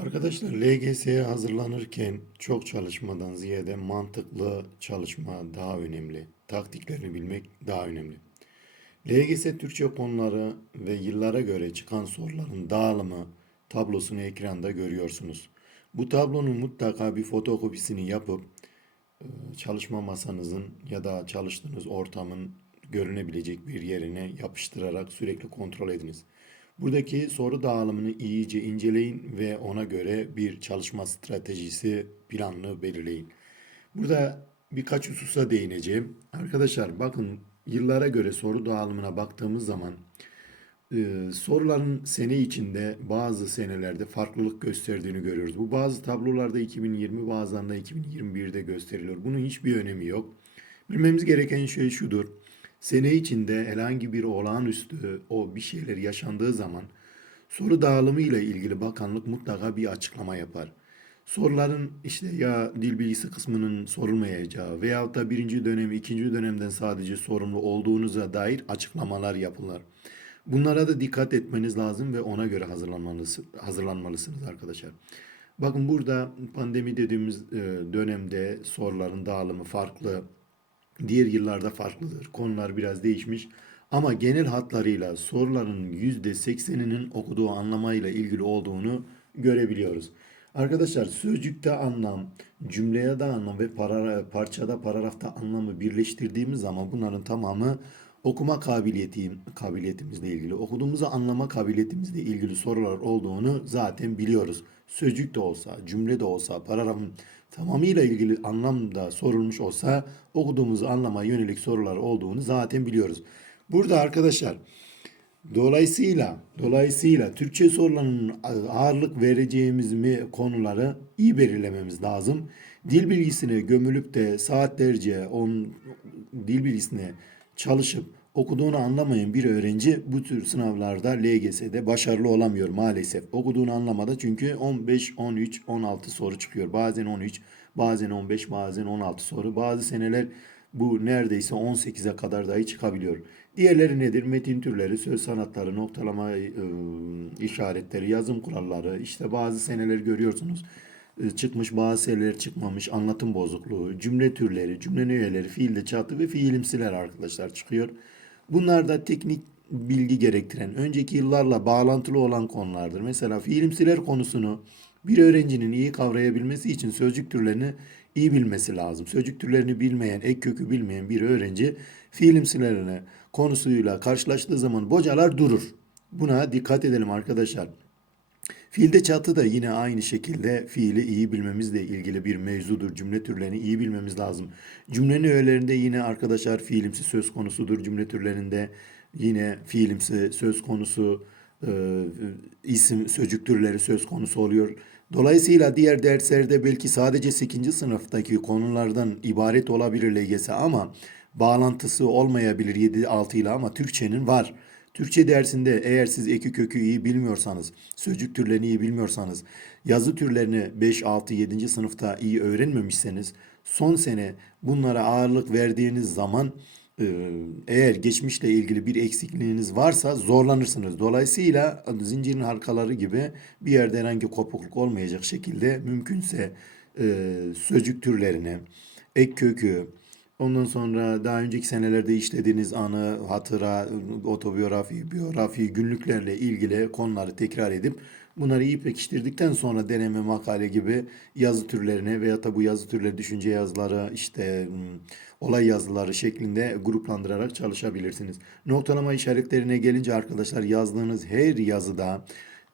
Arkadaşlar LGS'ye hazırlanırken çok çalışmadan ziyade mantıklı çalışma daha önemli. Taktiklerini bilmek daha önemli. LGS Türkçe konuları ve yıllara göre çıkan soruların dağılımı tablosunu ekranda görüyorsunuz. Bu tablonun mutlaka bir fotokopisini yapıp e, çalışma masanızın ya da çalıştığınız ortamın görünebilecek bir yerine yapıştırarak sürekli kontrol ediniz. Buradaki soru dağılımını iyice inceleyin ve ona göre bir çalışma stratejisi planını belirleyin. Burada birkaç hususa değineceğim. Arkadaşlar bakın yıllara göre soru dağılımına baktığımız zaman e, soruların sene içinde bazı senelerde farklılık gösterdiğini görüyoruz. Bu bazı tablolarda 2020 bazılarında 2021'de gösteriliyor. Bunun hiçbir önemi yok. Bilmemiz gereken şey şudur. Sene içinde herhangi bir olağanüstü o bir şeyler yaşandığı zaman soru dağılımı ile ilgili bakanlık mutlaka bir açıklama yapar. Soruların işte ya dil bilgisi kısmının sorulmayacağı veyahut da birinci dönem, ikinci dönemden sadece sorumlu olduğunuza dair açıklamalar yapılır. Bunlara da dikkat etmeniz lazım ve ona göre hazırlanmalısınız, hazırlanmalısınız arkadaşlar. Bakın burada pandemi dediğimiz e, dönemde soruların dağılımı farklı. Diğer yıllarda farklıdır. Konular biraz değişmiş. Ama genel hatlarıyla soruların %80'inin okuduğu anlamayla ilgili olduğunu görebiliyoruz. Arkadaşlar sözcükte anlam, cümleye de anlam ve para, parçada paragrafta anlamı birleştirdiğimiz zaman bunların tamamı okuma kabiliyeti, kabiliyetimizle ilgili, okuduğumuzu anlama kabiliyetimizle ilgili sorular olduğunu zaten biliyoruz. Sözcük de olsa, cümle de olsa, paragrafın tamamıyla ilgili anlamda sorulmuş olsa okuduğumuzu anlamaya yönelik sorular olduğunu zaten biliyoruz. Burada arkadaşlar Dolayısıyla, dolayısıyla Türkçe sorularının ağırlık vereceğimiz mi konuları iyi belirlememiz lazım. Dil bilgisine gömülüp de saatlerce on dil bilgisine çalışıp okuduğunu anlamayan bir öğrenci bu tür sınavlarda LGS'de başarılı olamıyor maalesef. Okuduğunu anlamada çünkü 15, 13, 16 soru çıkıyor. Bazen 13, bazen 15, bazen 16 soru. Bazı seneler bu neredeyse 18'e kadar dahi çıkabiliyor. Diğerleri nedir? Metin türleri, söz sanatları, noktalama e, işaretleri, yazım kuralları. İşte bazı seneler görüyorsunuz e, çıkmış, bazı seneler çıkmamış, anlatım bozukluğu, cümle türleri, cümle öğeleri, fiilde çatı ve fiilimsiler arkadaşlar çıkıyor. Bunlar da teknik bilgi gerektiren, önceki yıllarla bağlantılı olan konulardır. Mesela fiilimsiler konusunu bir öğrencinin iyi kavrayabilmesi için sözcük türlerini iyi bilmesi lazım. Sözcük türlerini bilmeyen, ek kökü bilmeyen bir öğrenci fiilimsilerine konusuyla karşılaştığı zaman bocalar durur. Buna dikkat edelim arkadaşlar. Fiilde çatı da yine aynı şekilde fiili iyi bilmemizle ilgili bir mevzudur. Cümle türlerini iyi bilmemiz lazım. Cümlenin öğelerinde yine arkadaşlar fiilimsi söz konusudur. Cümle türlerinde yine fiilimsi söz konusu, e, isim sözcük türleri söz konusu oluyor. Dolayısıyla diğer derslerde belki sadece 8. sınıftaki konulardan ibaret olabilir LGS ama bağlantısı olmayabilir 7-6 ile ama Türkçenin var. Türkçe dersinde eğer siz eki kökü iyi bilmiyorsanız, sözcük türlerini iyi bilmiyorsanız, yazı türlerini 5, 6, 7. sınıfta iyi öğrenmemişseniz, son sene bunlara ağırlık verdiğiniz zaman e, eğer geçmişle ilgili bir eksikliğiniz varsa zorlanırsınız. Dolayısıyla zincirin halkaları gibi bir yerde herhangi kopukluk olmayacak şekilde mümkünse e, sözcük türlerine, ek kökü, Ondan sonra daha önceki senelerde işlediğiniz anı, hatıra, otobiyografi, biyografi, günlüklerle ilgili konuları tekrar edip bunları iyi pekiştirdikten sonra deneme makale gibi yazı türlerine veya da bu yazı türleri düşünce yazıları, işte olay yazıları şeklinde gruplandırarak çalışabilirsiniz. Noktalama işaretlerine gelince arkadaşlar yazdığınız her yazıda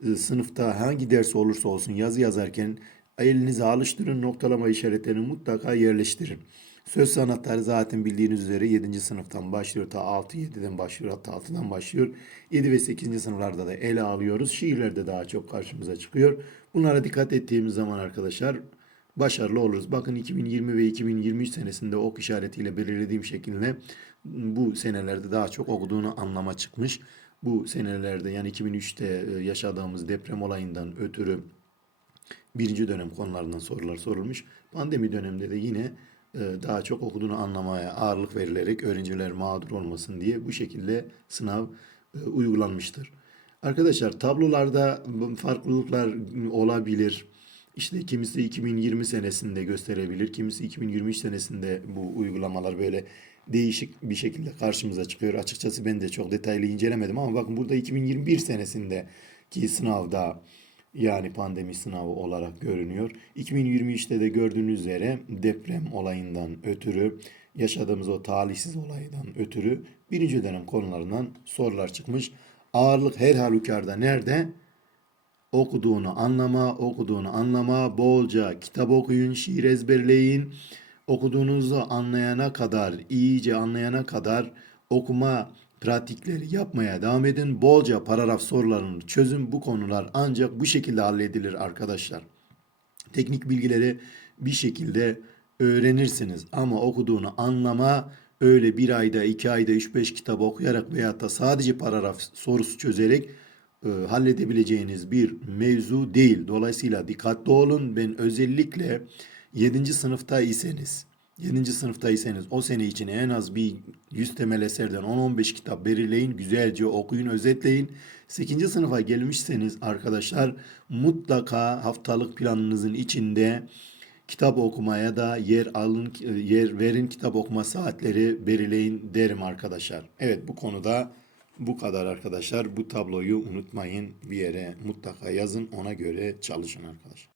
e, sınıfta hangi ders olursa olsun yazı yazarken elinizi alıştırın, noktalama işaretlerini mutlaka yerleştirin. Söz sanatları zaten bildiğiniz üzere 7. sınıftan başlıyor. Ta 6-7'den başlıyor hatta 6'dan başlıyor. 7 ve 8. sınıflarda da ele alıyoruz. Şiirlerde daha çok karşımıza çıkıyor. Bunlara dikkat ettiğimiz zaman arkadaşlar başarılı oluruz. Bakın 2020 ve 2023 senesinde ok işaretiyle belirlediğim şekilde bu senelerde daha çok okuduğunu anlama çıkmış. Bu senelerde yani 2003'te yaşadığımız deprem olayından ötürü birinci dönem konularından sorular sorulmuş. Pandemi döneminde de yine e, daha çok okuduğunu anlamaya ağırlık verilerek öğrenciler mağdur olmasın diye bu şekilde sınav e, uygulanmıştır. Arkadaşlar tablolarda farklılıklar olabilir. İşte kimisi 2020 senesinde gösterebilir, kimisi 2023 senesinde bu uygulamalar böyle değişik bir şekilde karşımıza çıkıyor. Açıkçası ben de çok detaylı incelemedim ama bakın burada 2021 senesindeki sınavda yani pandemi sınavı olarak görünüyor. 2023'te de gördüğünüz üzere deprem olayından ötürü yaşadığımız o talihsiz olaydan ötürü birinci dönem konularından sorular çıkmış. Ağırlık her halükarda nerede? okuduğunu anlama, okuduğunu anlama, bolca kitap okuyun, şiir ezberleyin. Okuduğunuzu anlayana kadar, iyice anlayana kadar okuma pratikleri yapmaya devam edin. Bolca paragraf sorularını çözün. Bu konular ancak bu şekilde halledilir arkadaşlar. Teknik bilgileri bir şekilde öğrenirsiniz ama okuduğunu anlama öyle bir ayda, iki ayda, üç beş kitap okuyarak veyahut da sadece paragraf sorusu çözerek e, halledebileceğiniz bir mevzu değil. Dolayısıyla dikkatli olun. Ben özellikle 7. sınıfta iseniz 7. sınıftaysanız o sene için en az bir 100 temel eserden 10-15 kitap belirleyin, güzelce okuyun, özetleyin. 8. sınıfa gelmişseniz arkadaşlar mutlaka haftalık planınızın içinde kitap okumaya da yer alın, yer verin, kitap okuma saatleri belirleyin derim arkadaşlar. Evet bu konuda bu kadar arkadaşlar. Bu tabloyu unutmayın. Bir yere mutlaka yazın. Ona göre çalışın arkadaşlar.